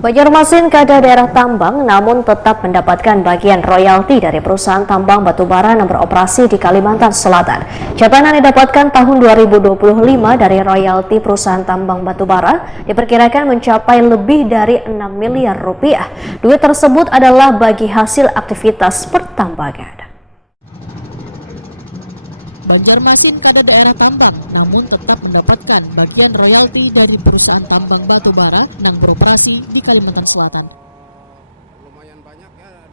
Banjarmasin kada daerah tambang namun tetap mendapatkan bagian royalti dari perusahaan tambang batubara yang beroperasi di Kalimantan Selatan. Jatah yang didapatkan tahun 2025 dari royalti perusahaan tambang batubara diperkirakan mencapai lebih dari 6 miliar rupiah. Duit tersebut adalah bagi hasil aktivitas pertambangan. Banjarmasin kada daerah tambang, namun tetap mendapatkan bagian royalti dari perusahaan tambang batu bara yang beroperasi di Kalimantan Selatan.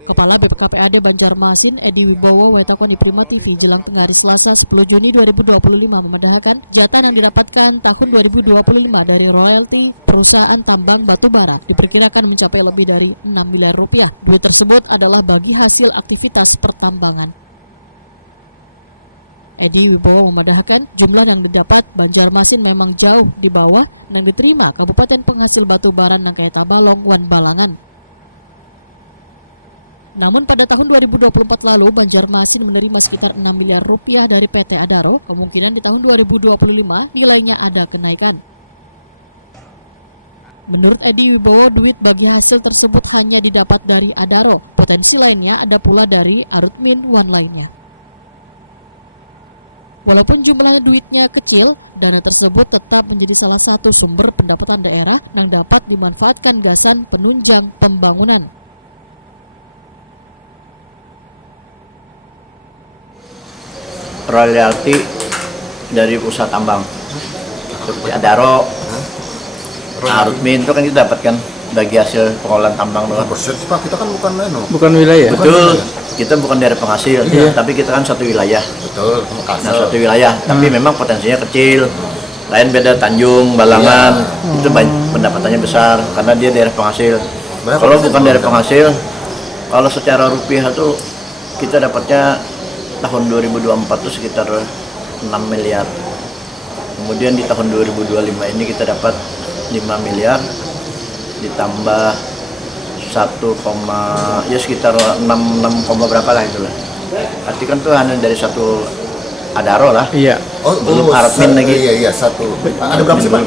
Kepala BPKPAD Banjarmasin, Edi Wibowo, wetakon di Prima TV Jelang Tengah hari Selasa 10 Juni 2025 memendahkan jatah yang didapatkan tahun 2025 dari royalti perusahaan tambang batu bara diperkirakan mencapai lebih dari 6 miliar rupiah. Duit tersebut adalah bagi hasil aktivitas pertambangan. Edi Wibowo memandahkan jumlah yang didapat Banjarmasin memang jauh di bawah yang diterima Kabupaten penghasil batu bara Nangkaya Tabalong wan Balangan. Namun pada tahun 2024 lalu Banjarmasin menerima sekitar 6 miliar rupiah dari PT Adaro, kemungkinan di tahun 2025 nilainya ada kenaikan. Menurut Edi Wibowo, duit bagi hasil tersebut hanya didapat dari Adaro, potensi lainnya ada pula dari Arutmin wan lainnya. Walaupun jumlah duitnya kecil, dana tersebut tetap menjadi salah satu sumber pendapatan daerah yang dapat dimanfaatkan gasan penunjang pembangunan. Royalti dari usaha tambang, Adaro, Arutmin itu kan kita dapatkan bagi hasil pengolahan tambang doang. Persen sih Pak, kita kan Bukan wilayah. Betul, kita bukan daerah penghasil, tapi kita kan satu wilayah. Betul, Nah, satu wilayah, tapi memang potensinya kecil. Lain beda Tanjung, Balangan, itu pendapatannya besar karena dia daerah penghasil. Kalau bukan daerah penghasil, kalau secara rupiah tuh kita dapatnya tahun 2024 tuh sekitar 6 miliar. Kemudian di tahun 2025 ini kita dapat 5 miliar ditambah 1, ya sekitar 6 berapa lah itulah. Arti kan tuh hanya dari satu Adaro lah. Iya. Belum Arutmin lagi. Iya, satu. Ada berapa sih Pak?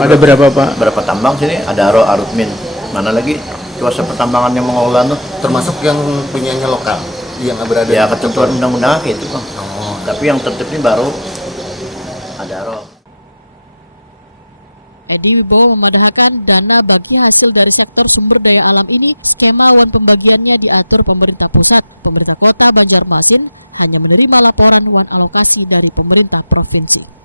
Ada berapa Pak? Berapa tambang sini? Adaro, Arutmin. Mana lagi kuasa pertambangan yang mengolah tuh? Termasuk yang punyanya lokal yang berada Ya di ketentuan undang-undang gitu Bang. Oh. Tapi yang tertib ini baru Adaro. Edi Wibowo memadahkan dana bagi hasil dari sektor sumber daya alam ini, skema wan pembagiannya diatur pemerintah pusat. Pemerintah kota Banjarmasin hanya menerima laporan wan alokasi dari pemerintah provinsi.